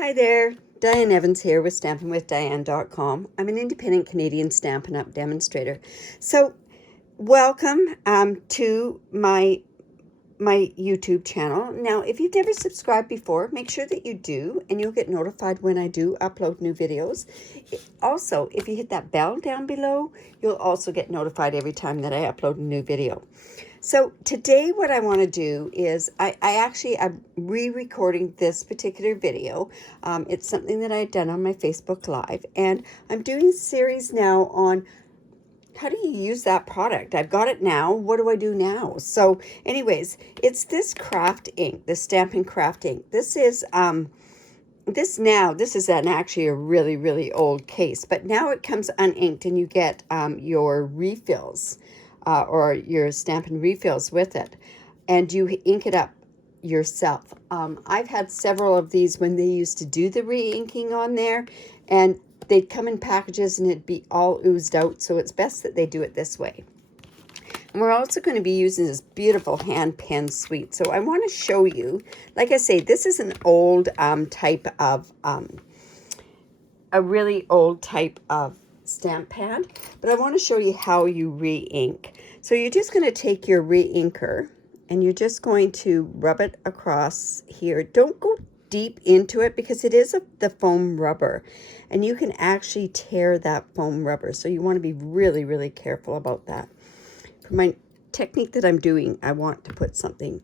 Hi there, Diane Evans here with StampinWithDiane.com. I'm an independent Canadian Stampin' Up demonstrator. So welcome to my YouTube channel. Now, if you've never subscribed before, make sure that you do, and you'll get notified when I do upload new videos. Also, if you hit that bell down below, you'll also get notified every time that I upload a new video. So today what I want to do is I'm re-recording this particular video. It's something that I had done on my Facebook Live, and I'm doing a series now on how do you use that product. I've got it now. What do I do now? So anyways, it's this craft ink, the Stampin' Craft Ink. This is actually a really old case, but now it comes uninked, and you get your refills. Or your Stampin' refills with it, and you ink it up yourself. I've had several of these when they used to do the re-inking on there, and they'd come in packages and it'd be all oozed out, so it's best that they do it this way. And we're also going to be using this beautiful hand pen suite. So I want to show you, like I say, this is an old type of, a really old type of stamp pad, but I want to show you how you re-ink. So you're just going to take your re-inker and you're just going to rub it across here. Don't go deep into it because it is the foam rubber, and you can actually tear that foam rubber, so you want to be really careful about that. For my technique that I'm doing, I want to put something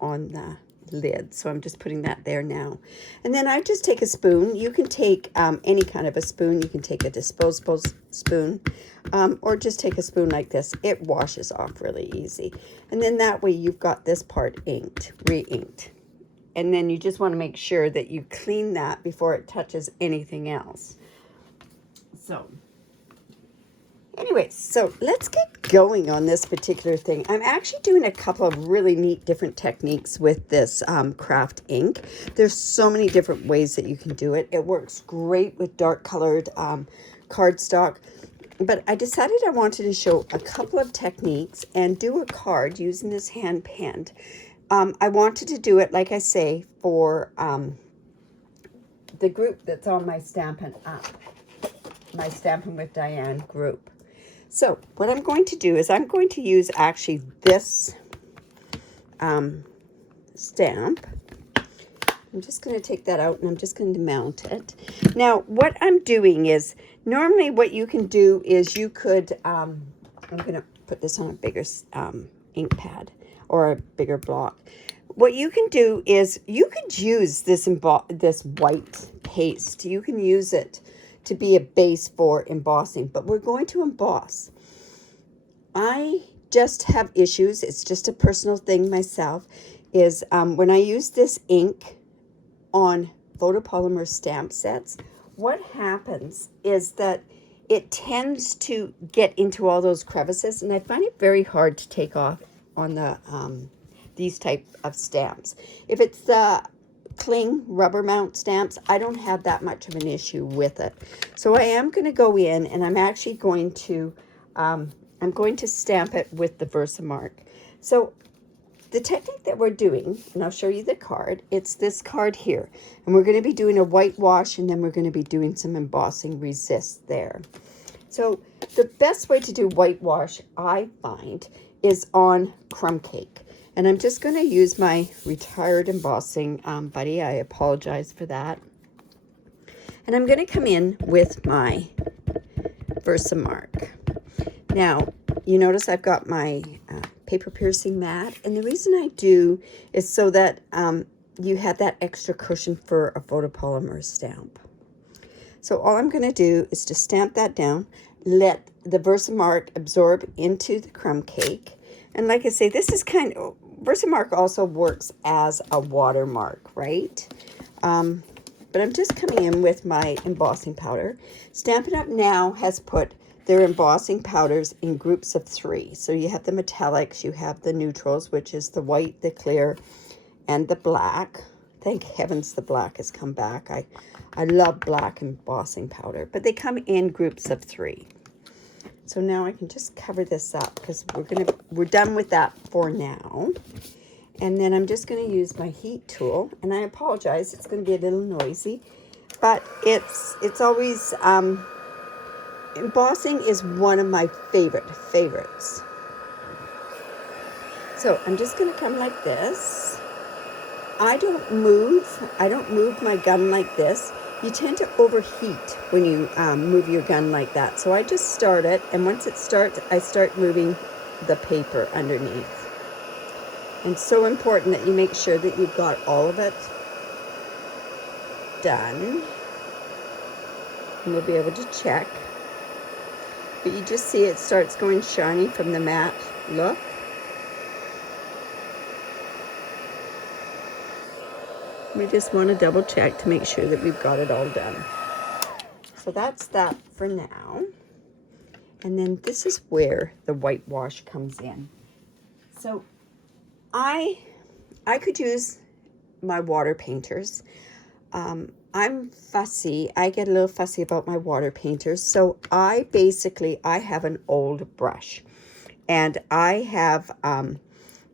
on the lid, so I'm just putting that there now. And then I just take a spoon. You can take any kind of a spoon. You can take a disposable spoon, or just take a spoon like this. It washes off really easy, and then that way you've got this part inked, re-inked. And then you just want to make sure that you clean that before it touches anything else. So anyways, so let's get going on this particular thing. I'm actually doing a couple of really neat different techniques with this craft ink. There's so many different ways that you can do it. It works great with dark colored cardstock, but I decided I wanted to show a couple of techniques and do a card using this hand penned. I wanted to do it, like I say, for the group that's on my Stampin' Up, my Stampin' with Diane group. So what I'm going to do is I'm going to use actually this stamp. I'm just going to take that out and I'm just going to mount it. Now what I'm doing is, normally what you can do is you could, I'm going to put this on a bigger ink pad or a bigger block. What you can do is you could use this white paste. You can use it to be a base for embossing, but we're going to emboss. I just have issues. It's just a personal thing myself, is when I use this ink on photopolymer stamp sets, what happens is that it tends to get into all those crevices, and I find it very hard to take off on the these type of stamps. If it's the cling rubber mount stamps, I don't have that much of an issue with it. So I am going to go in and I'm actually going to I'm going to stamp it with the Versamark. So the technique that we're doing, and I'll show you the card, it's this card here, and we're going to be doing a whitewash, and then we're going to be doing some embossing resist there. So the best way to do whitewash, I find, is on crumb cake. And I'm just going to use my retired embossing buddy. I apologize for that. And I'm going to come in with my Versamark. Now, you notice I've got my paper piercing mat. And the reason I do is so that you have that extra cushion for a photopolymer stamp. So all I'm going to do is just stamp that down, let the Versamark absorb into the crumb cake. And like I say, this is kind of, Versamark also works as a watermark, right? But I'm just coming in with my embossing powder. Stampin' Up! Now has put their embossing powders in groups of 3. So you have the metallics, you have the neutrals, which is the white, the clear, and the black. Thank heavens the black has come back. I love black embossing powder, but they come in groups of 3. So now I can just cover this up because we're done with that for now. And then I'm just going to use my heat tool, and I apologize, it's going to be a little noisy, but it's always, embossing is one of my favorites. So I'm just going to come like this. I don't move my gun like this. You tend to overheat when you move your gun like that. So I just start it, and once it starts, I start moving the paper underneath. And it's so important that you make sure that you've got all of it done. And we'll be able to check. But you just see it starts going shiny from the matte look. We just want to double check to make sure that we've got it all done. So that's that for now. And then this is where the whitewash comes in. So I could use my water painters. I'm fussy. I get a little fussy about my water painters. So I have an old brush, and I have,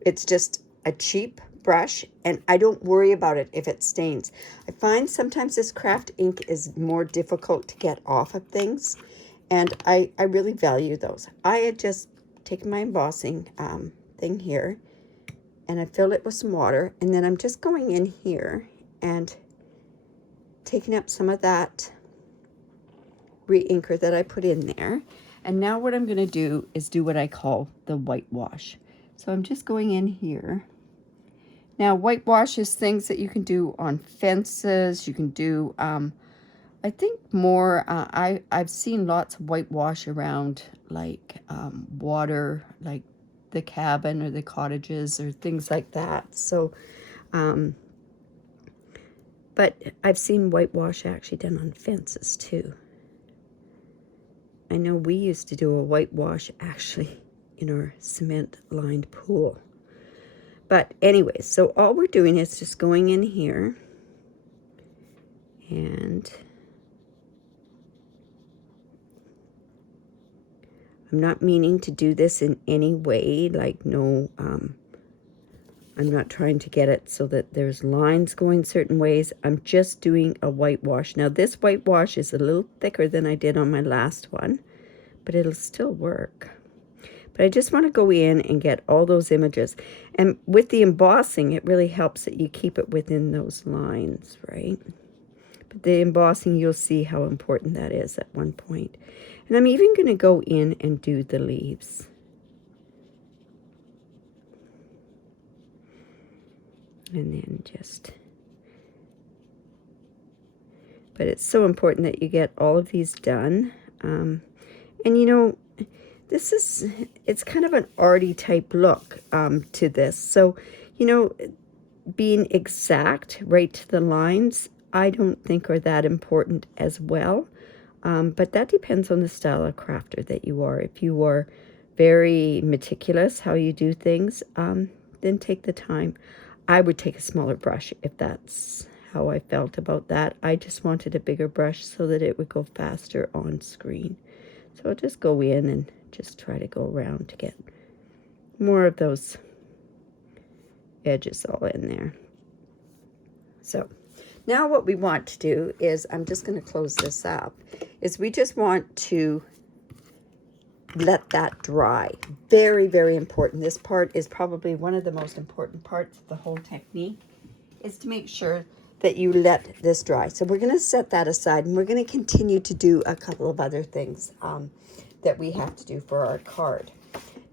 it's just a cheap brush, and I don't worry about it if it stains. I find sometimes this craft ink is more difficult to get off of things, and I really value those. I had just taken my embossing thing here, and I filled it with some water, and then I'm just going in here and taking up some of that re-inker that I put in there. And now what I'm going to do is do what I call the whitewash. So I'm just going in here. Now whitewash is things that you can do on fences. You can do, I think more, I've seen lots of whitewash around like water, like the cabin or the cottages or things like that. So, but I've seen whitewash actually done on fences too. I know we used to do a whitewash actually in our cement-lined pool. But anyway, so all we're doing is just going in here and I'm not meaning to do this in any way, like no, I'm not trying to get it so that there's lines going certain ways. I'm just doing a whitewash. Now this whitewash is a little thicker than I did on my last one, but it'll still work. But I just want to go in and get all those images. And with the embossing, it really helps that you keep it within those lines, right? But the embossing, you'll see how important that is at one point. And I'm even going to go in and do the leaves. And then just... But it's so important that you get all of these done. And you know, this is, it's kind of an arty type look to this. So, you know, being exact right to the lines, I don't think are that important as well. But that depends on the style of crafter that you are. If you are very meticulous how you do things, then take the time. I would take a smaller brush if that's how I felt about that. I just wanted a bigger brush so that it would go faster on screen. So I'll just go in and just try to go around to get more of those edges all in there. So now what we want to do is, I'm just going to close this up, is we just want to let that dry. Very, very important. This part is probably one of the most important parts of the whole technique, is to make sure that you let this dry. So we're going to set that aside, and we're going to continue to do a couple of other things that we have to do for our card.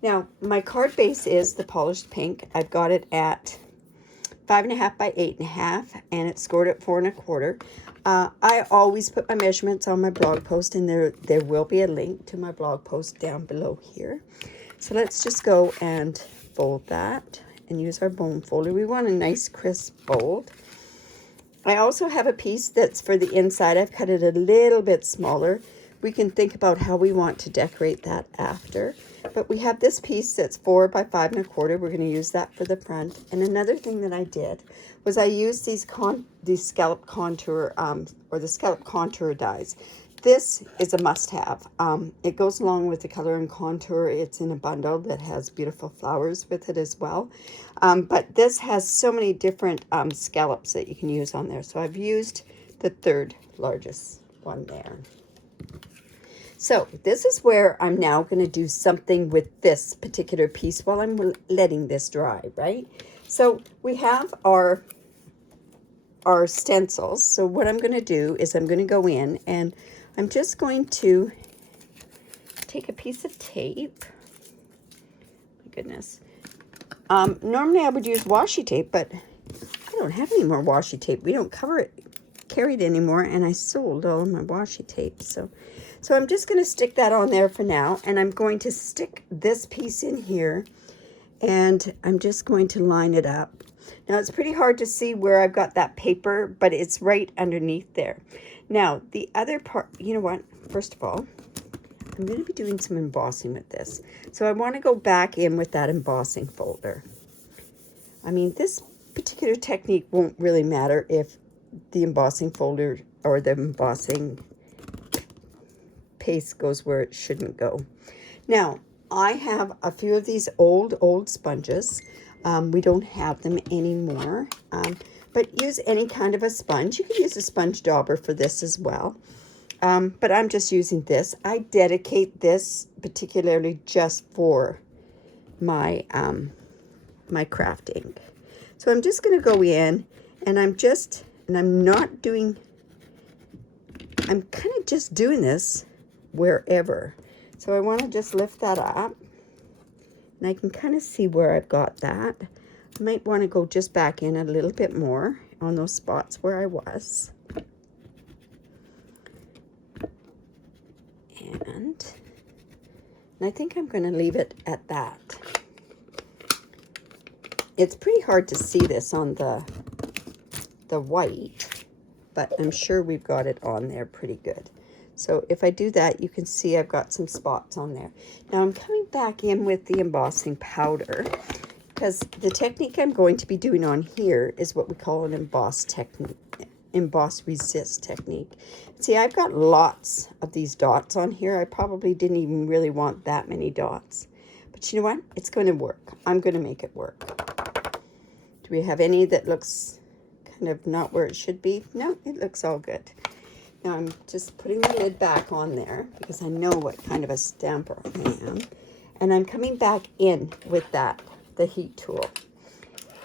Now, my card base is the polished pink. I've got it at 5.5 by 8.5, and it's scored at 4 1/4. I always put my measurements on my blog post, and there will be a link to my blog post down below here. So let's just go and fold that and use our bone folder. We want a nice crisp fold. I also have a piece that's for the inside. I've cut it a little bit smaller. We can think about how we want to decorate that after. But we have this piece that's 4 by 5 1/4. We're going to use that for the front. And another thing that I did was I used these scallop contour or the scallop contour dies. this is a must-have. It goes along with the color and contour. It's in a bundle that has beautiful flowers with it as well. But this has so many different scallops that you can use on there. So I've used the third largest one there. So this is where I'm now going to do something with this particular piece while I'm letting this dry, right? So we have our stencils. So what I'm going to do is I'm going to go in and I'm just going to take a piece of tape. My goodness. Normally I would use washi tape, but I don't have any more washi tape. We don't carry it anymore, and I sold all of my washi tape. So I'm just going to stick that on there for now, and I'm going to stick this piece in here, and I'm just going to line it up. Now, it's pretty hard to see where I've got that paper, but it's right underneath there. Now, the other part, you know what? First of all, I'm going to be doing some embossing with this. So I want to go back in with that embossing folder. I mean, this particular technique won't really matter if the embossing folder or the embossing paste goes where it shouldn't go. Now, I have a few of these old sponges. We don't have them anymore, but use any kind of a sponge. You can use a sponge dauber for this as well, but I'm just using this. I dedicate this particularly just for my my craft ink. So I'm just going to go in, and I'm kind of just doing this wherever. So I want to just lift that up, and I can kind of see where I've got that. I might want to go just back in a little bit more on those spots where I was. And I think I'm going to leave it at that. It's pretty hard to see this on the white, but I'm sure we've got it on there pretty good. So if I do that, you can see I've got some spots on there. Now I'm coming back in with the embossing powder, because the technique I'm going to be doing on here is what we call an emboss technique, emboss resist technique. See, I've got lots of these dots on here. I probably didn't even really want that many dots. But you know what? It's going to work. I'm going to make it work. Do we have any that looks kind of not where it should be? No, it looks all good. Now I'm just putting the lid back on there because I know what kind of a stamper I am. And I'm coming back in with the heat tool.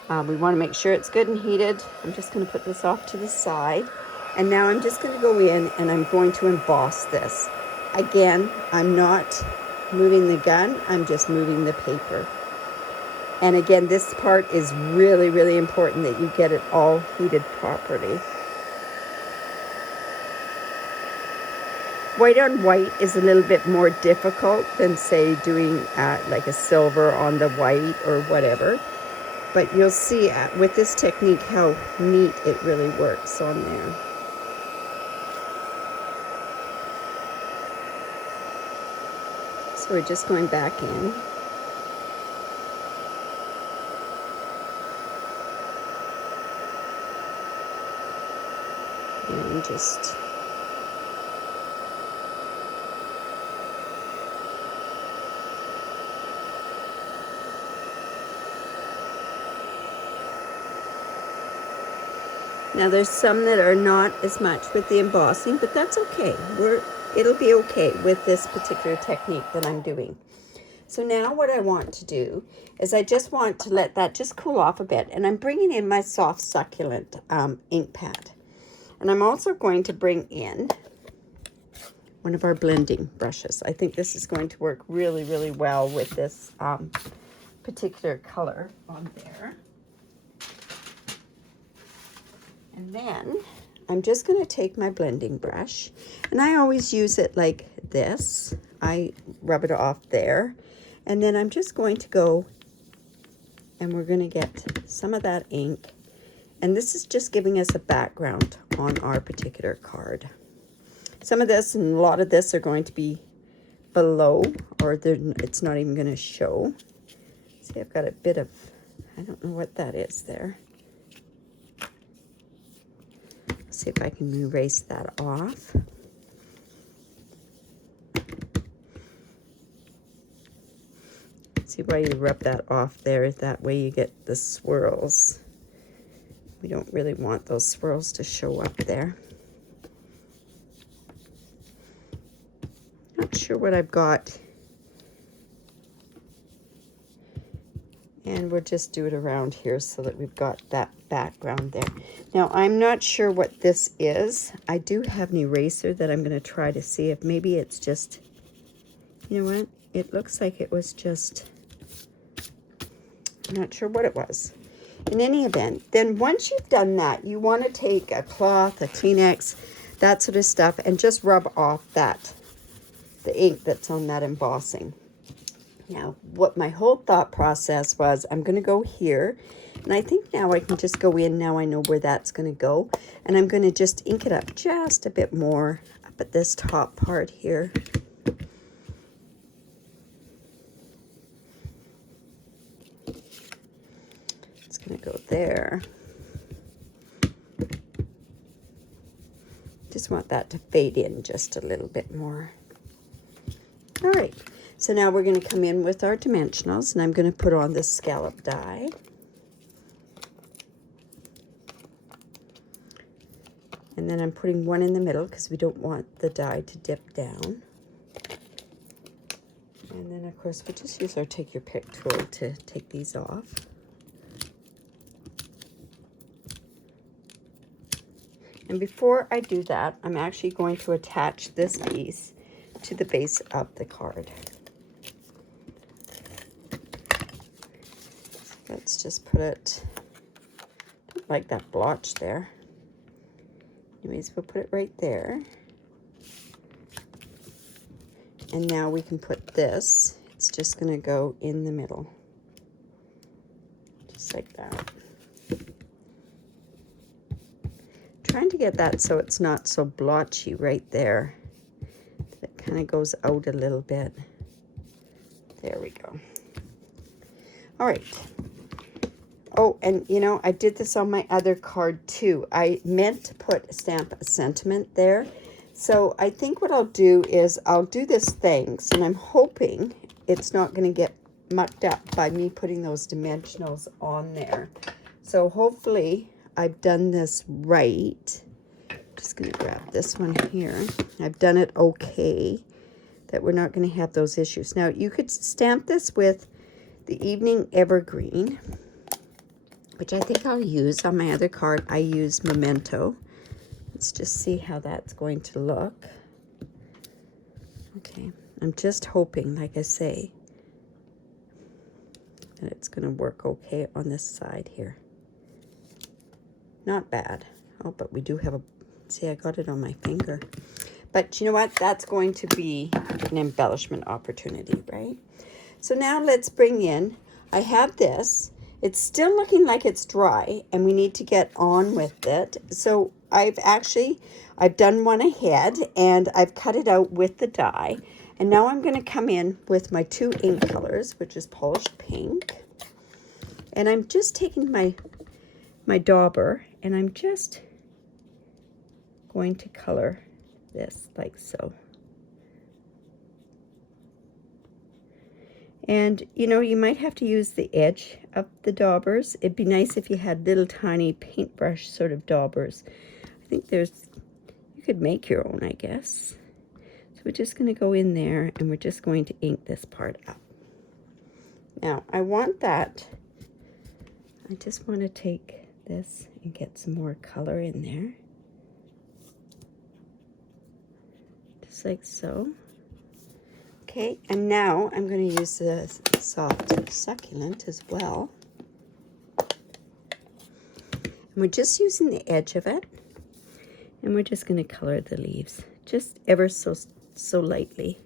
We want to make sure it's good and heated. I'm just going to put this off to the side. And now I'm just going to go in and I'm going to emboss this. Again, I'm not moving the gun. I'm just moving the paper. And again, this part is really, really important that you get it all heated properly. White on white is a little bit more difficult than, say, doing like a silver on the white or whatever. But you'll see with this technique how neat it really works on there. So we're just going back in. And just... Now there's some that are not as much with the embossing, but that's okay. It'll be okay with this particular technique that I'm doing. So now what I want to do is I just want to let that just cool off a bit, and I'm bringing in my soft succulent ink pad. And I'm also going to bring in one of our blending brushes. I think this is going to work really, really well with this particular color on there. And then I'm just going to take my blending brush, and I always use it like this. I rub it off there, and then I'm just going to go, and we're going to get some of that ink, and this is just giving us a background on our particular card. Some of this and a lot of this are going to be below, or it's not even going to show. See, I've got a bit of, I don't know what that is there. See if I can erase that off. See why you rub that off there? That way you get the swirls. We don't really want those swirls to show up there. Not sure what I've got. And we'll just do it around here so that we've got that background there. Now, I'm not sure what this is. I do have an eraser that I'm going to try to see if maybe it's just, you know what? It looks like it was just, I'm not sure what it was. In any event, then once you've done that, you want to take a cloth, a Kleenex, that sort of stuff, and just rub off that, the ink that's on that embossing. Now, what my whole thought process was, I'm going to go here, and I think now I can just go in. Now I know where that's going to go, and I'm going to just ink it up just a bit more up at this top part here. It's going to go there. Just want that to fade in just a little bit more. All right. So now we're going to come in with our dimensionals, and I'm going to put on this scallop die. And then I'm putting one in the middle because we don't want the die to dip down. And then, of course, we'll just use our Take Your Pick tool to take these off. And before I do that, I'm actually going to attach this piece to the base of the card. Let's just put it, don't like that blotch there. Anyways, we'll put it right there. And now we can put this, it's just going to go in the middle. Just like that. Trying to get that so it's not so blotchy right there. It kind of goes out a little bit. There we go. All right. Oh, and you know, I did this on my other card too. I meant to put Stamp a Sentiment there. So I think what I'll do is I'll do this thanks, and I'm hoping it's not going to get mucked up by me putting those dimensionals on there. So hopefully I've done this right. Just going to grab this one here. I've done it okay, that we're not going to have those issues. Now, you could stamp this with the Evening Evergreen, which I think I'll use on my other card. I use Memento. Let's just see how that's going to look. Okay, I'm just hoping, like I say, that it's going to work okay on this side here. Not bad. Oh, but we do have a, see, I got it on my finger. But you know what? That's going to be an embellishment opportunity, right? So now let's bring in, I have this. It's still looking like it's dry, and we need to get on with it. So I've done one ahead, and I've cut it out with the die. And now I'm going to come in with my two ink colors, which is Polished Pink. And I'm just taking my dauber, and I'm just going to color this like so. And, you know, you might have to use the edge of the daubers. It'd be nice if you had little tiny paintbrush sort of daubers. I think you could make your own, I guess. So we're just going to go in there, and we're just going to ink this part up. Now, I want that. I just want to take this and get some more color in there. Just like so. Okay, and now I'm going to use the Soft Succulent as well. And we're just using the edge of it, and we're just going to color the leaves just ever so lightly.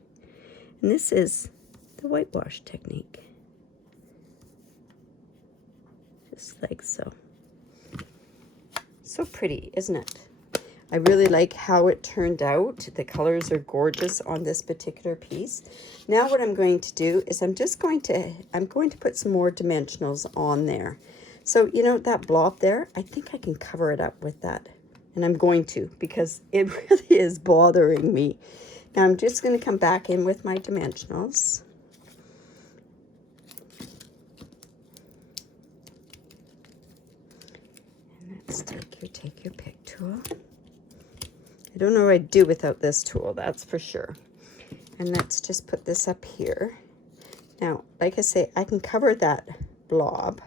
And this is the whitewash technique. Just like so. So pretty, isn't it? I really like how it turned out. The colors are gorgeous on this particular piece. Now what I'm going to do is I'm going to put some more dimensionals on there. So, you know, that blob there, I think I can cover it up with that. And I'm going to, because it really is bothering me. Now I'm just going to come back in with my dimensionals. tool. I don't know what I'd do without this tool, that's for sure. And let's just put this up here. Now, like I say, I can cover that blob.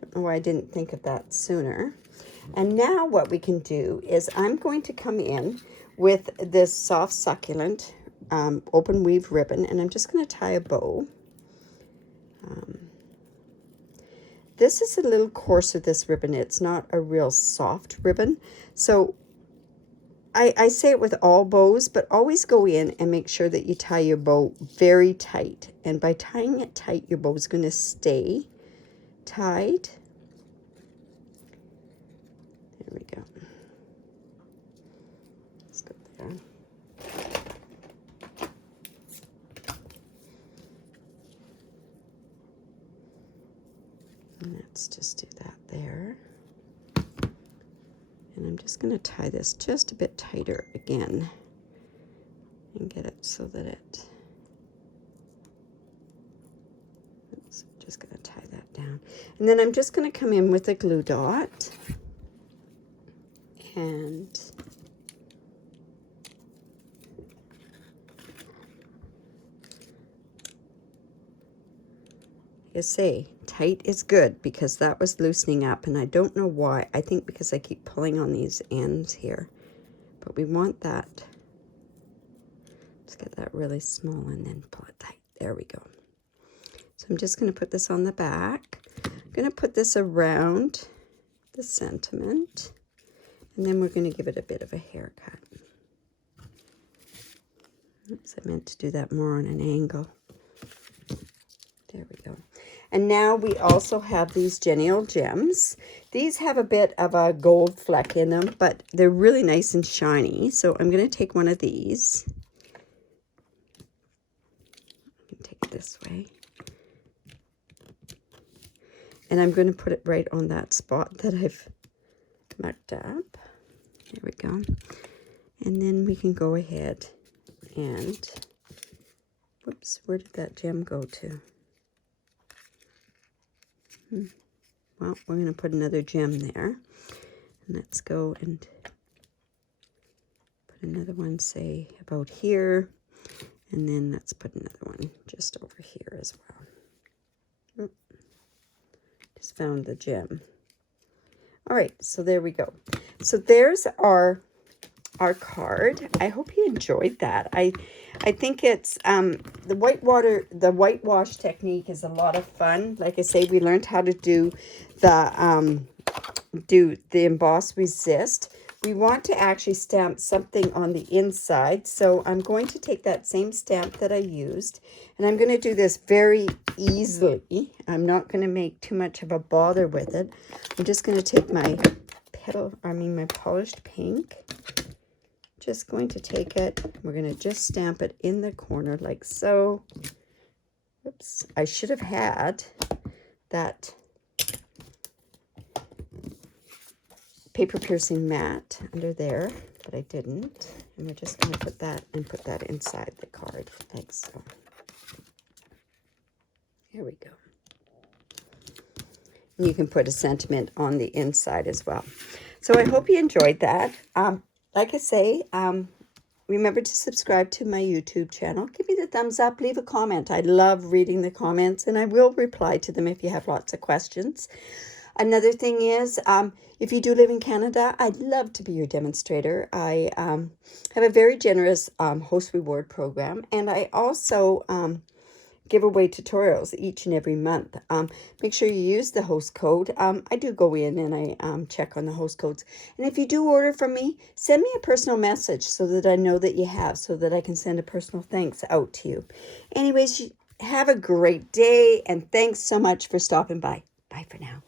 Don't know why I didn't think of that sooner. And now what we can do is I'm going to come in with this soft succulent open weave ribbon, and I'm just going to tie a bow. This is a little coarser, this ribbon. It's not a real soft ribbon. So I say it with all bows, but always go in and make sure that you tie your bow very tight. And by tying it tight, your bow is going to stay tied. There we go. Let's go there. And let's just do that there. And I'm just going to tie this just a bit tighter again and get it so that it, oops, just going to tie that down. And then I'm just going to come in with a glue dot and you say tight is good, because that was loosening up, and I don't know why. I think because I keep pulling on these ends here, but we want that. Let's get that really small and then pull it tight. There we go. So I'm just going to put this on the back. I'm going to put this around the sentiment, and then we're going to give it a bit of a haircut. Oops, I meant to do that more on an angle. There we go. And now we also have these Genial Gems. These have a bit of a gold fleck in them, but they're really nice and shiny. So I'm going to take one of these. I'm going to take it this way. And I'm going to put it right on that spot that I've marked up. There we go. And then we can go ahead and, whoops, where did that gem go to? Well, we're going to put another gem there. And let's go and put another one, say, about here. And then let's put another one just over here as well. Just found the gem. All right, so there we go. So there's our card. I hope you enjoyed that. I think it's the whitewash technique is a lot of fun. Like I say, we learned how to do the emboss resist. We want to actually stamp something on the inside. So I'm going to take that same stamp that I used, and I'm going to do this very easily. I'm not going to make too much of a bother with it. I'm just going to take my my polished pink. Just going to take it. We're going to just stamp it in the corner like so. Oops, I should have had that paper piercing mat under there, but I didn't. And we're just going to put that inside the card like so. Here we go. And you can put a sentiment on the inside as well. So I hope you enjoyed that. Like I say, remember to subscribe to my YouTube channel. Give me the thumbs up. Leave a comment. I love reading the comments, and I will reply to them if you have lots of questions. Another thing is, if you do live in Canada, I'd love to be your demonstrator. I have a very generous host reward program, and I also give away tutorials each and every month. Make sure you use the host code. I do go in and I check on the host codes. And if you do order from me, send me a personal message so that I know that you have, so that I can send a personal thanks out to you. Anyways, have a great day, and thanks so much for stopping by. Bye for now.